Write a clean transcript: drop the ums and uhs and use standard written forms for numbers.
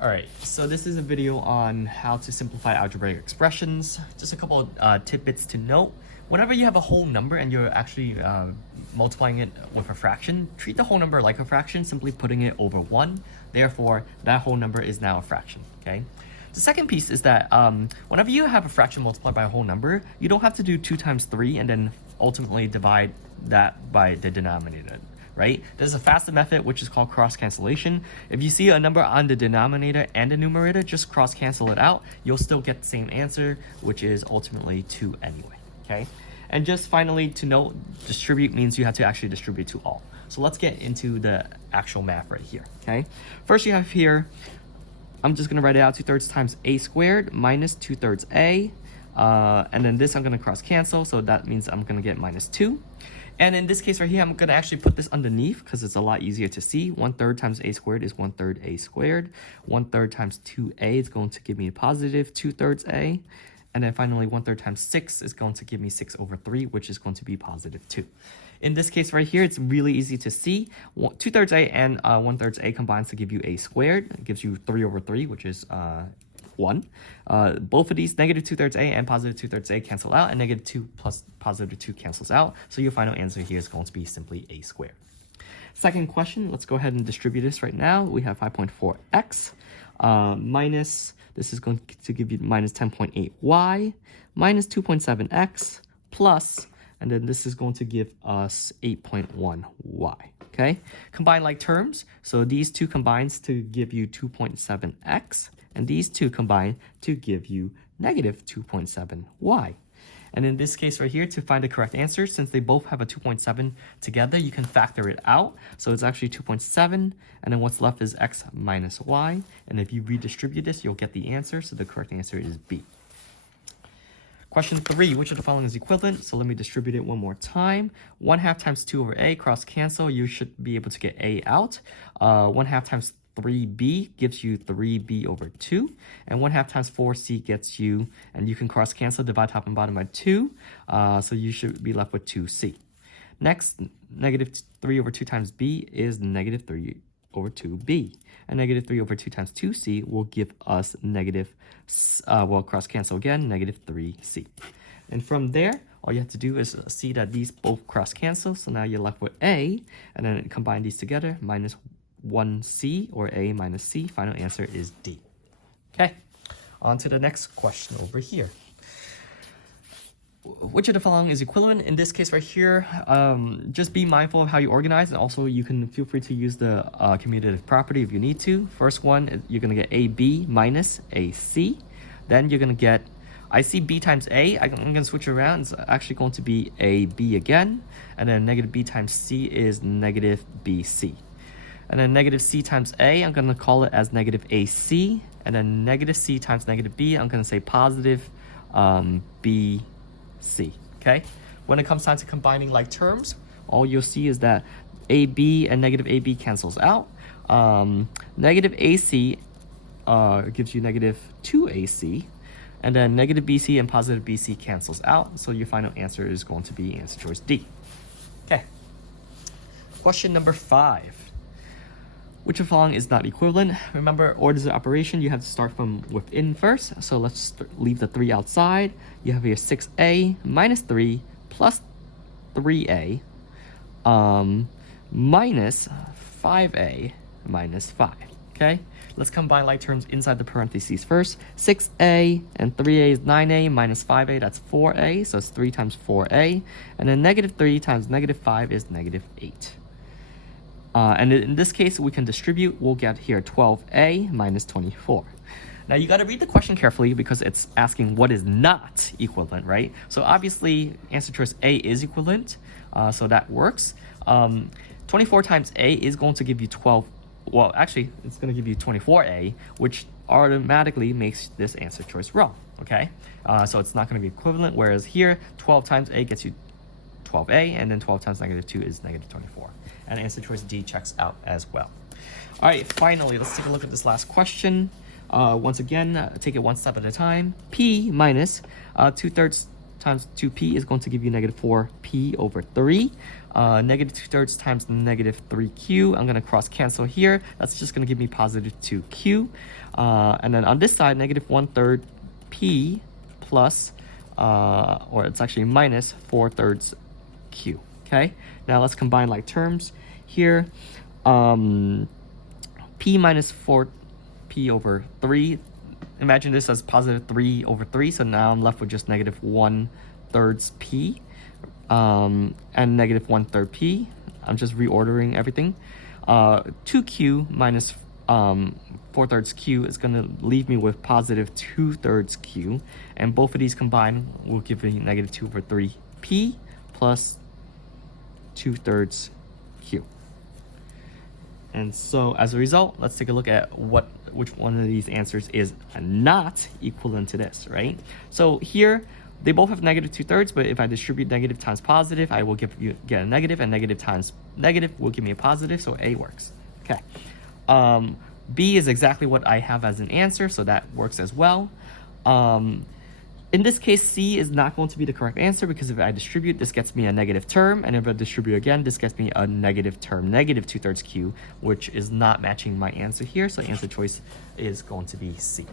Alright, so this is a video on how to simplify algebraic expressions. Just a couple of tidbits to note. Whenever you have a whole number and you're actually multiplying it with a fraction, treat the whole number like a fraction, simply putting it over 1. Therefore, that whole number is now a fraction, okay? The second piece is that whenever you have a fraction multiplied by a whole number, you don't have to do 2 times 3 and then ultimately divide that by the denominator. Right? There's a faster method which is called cross cancellation. If you see a number on the denominator and the numerator, just cross cancel it out. You'll still get the same answer, which is ultimately 2 anyway. Okay? And just finally to note, distribute means you have to actually distribute to all. So let's get into the actual math right here. Okay? First you have here, I'm just gonna write it out, 2/3 times a squared minus 2/3 a. And then this I'm gonna cross cancel, so that means I'm gonna get minus 2. And in this case right here, I'm going to actually put this underneath because it's a lot easier to see. 1/3 times a squared is 1/3 a squared. 1/3 times 2a is going to give me a positive 2/3 a. And then finally, 1/3 times 6 is going to give me 6/3, which is going to be positive 2. In this case right here, it's really easy to see. 2/3 a and 1/3 a combines to give you a squared. It gives you 3/3, which is 1. Both of these, negative 2/3 a and positive 2/3 a cancel out, and negative 2 plus positive 2 cancels out. So your final answer here is going to be simply a squared. Second question, let's go ahead and distribute this right now. We have 5.4x minus, this is going to give you minus 10.8y minus 2.7x plus, and then this is going to give us 8.1y. Okay, combine like terms. So these two combines to give you 2.7x. And these two combine to give you negative 2.7y. And in this case right here, to find the correct answer, since they both have a 2.7 together, you can factor it out. So it's actually 2.7, and then what's left is x minus y. And if you redistribute this, you'll get the answer. So the correct answer is B. Question 3, which of the following is equivalent? So let me distribute it one more time. 1/2 times 2 over a, cross cancel, you should be able to get a out. 1/2 times 3b gives you 3b over 2, and 1/2 times 4c gets you, and you can cross cancel, divide top and bottom by 2, so you should be left with 2c. Next, negative 3 over 2 times b is negative 3 over 2b, and negative 3 over 2 times 2c will give us negative, well, cross cancel again, negative 3c. And from there, all you have to do is see that these both cross cancel, so now you're left with a, and then combine these together, minus 1c, or a minus c. Final answer is D. Okay, on to the next question over here. Which of the following is equivalent? In this case right here, just be mindful of how you organize, and also you can feel free to use the commutative property if you need to. First one, you're going to get ab minus ac. Then you're going to get, I see b times a, I'm going to switch around. It's actually going to be ab again, and then negative b times c is negative bc. And then negative c times a, I'm going to call it as negative ac. And then negative c times negative b, I'm going to say positive bc. Okay? When it comes time to combining like terms, all you'll see is that ab and negative ab cancels out. Negative ac gives you negative 2ac. And then negative bc and positive bc cancels out. So your final answer is going to be answer choice D. Okay. Question number 5. Which of the following is not equivalent? Remember, orders of operation, you have to start from within first. So let's leave the 3 outside. You have here 6a minus 3 plus 3a minus 5a minus 5. Okay? Let's combine like terms inside the parentheses first. 6a and 3a is 9a minus 5a, that's 4a. So it's 3 times 4a. And then negative 3 times negative 5 is negative 8. And in this case, we can distribute. We'll get here 12a minus 24. Now, you got to read the question carefully because it's asking what is not equivalent, right? So obviously, answer choice A is equivalent, so that works. 24 times a is going to give you 12. Well, actually, it's going to give you 24a, which automatically makes this answer choice wrong, okay? So it's not going to be equivalent, whereas here, 12 times a gets you 12a, and then 12 times negative 2 is negative 24. And answer choice D checks out as well. All right, finally, let's take a look at this last question. Once again, take it one step at a time. P minus 2/3 times 2p is going to give you negative 4p over 3. Negative 2/3 times negative 3q. I'm going to cross cancel here. That's just going to give me positive 2q. And then on this side, negative 1/3 p plus, or it's actually minus 4/3 q. Okay, now let's combine like terms here. P minus 4p over 3. Imagine this as positive 3 over 3, so now I'm left with just negative 1/3 p and negative 1/3 p. I'm just reordering everything. 2q minus 4/3 q is going to leave me with positive 2/3 q, and both of these combined will give me negative 2 over 3 p plus 2/3 q. And so as a result, let's take a look at which one of these answers is not equivalent to this, right? So here, they both have negative 2/3, but if I distribute negative times positive, I will get a negative, and negative times negative will give me a positive, so A works. Okay. B is exactly what I have as an answer, so that works as well. In this case, C is not going to be the correct answer, because if I distribute, this gets me a negative term, and if I distribute again, this gets me a negative term, negative 2/3 q, which is not matching my answer here, so answer choice is going to be C.